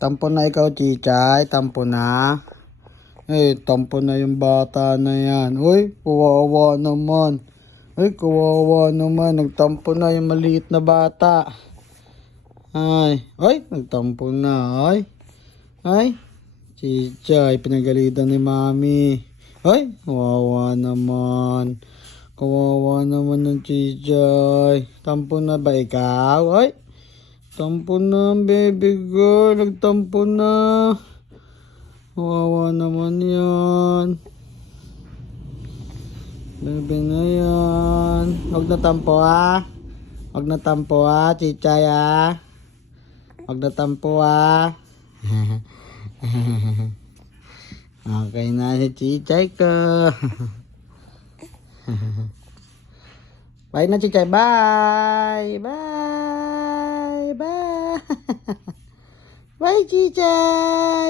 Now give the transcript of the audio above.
Tampo na ikaw, Chichay. Tampo na. Tampo na yung bata na yan. Uy, kawawa naman. Ay, kawawa naman. Nagtampo na yung maliit na bata. Ay, nagtampo na. Ay, Chichay, pinagalitan ni Mami. Ay, kawawa naman. Kawawa naman ng Chichay. Tampo na ba ikaw? Ay, tampo na, baby girl. Nagtampo na. Kawawa naman yan. Baby na yan. Huwag na tampo ha. Huwag na tampo ha, Chichay ha. Huwag na tampo ha. Okay na si Chichay ko. Bye na, Chichay. Bye. Bye. Bye. Bye, Chichay.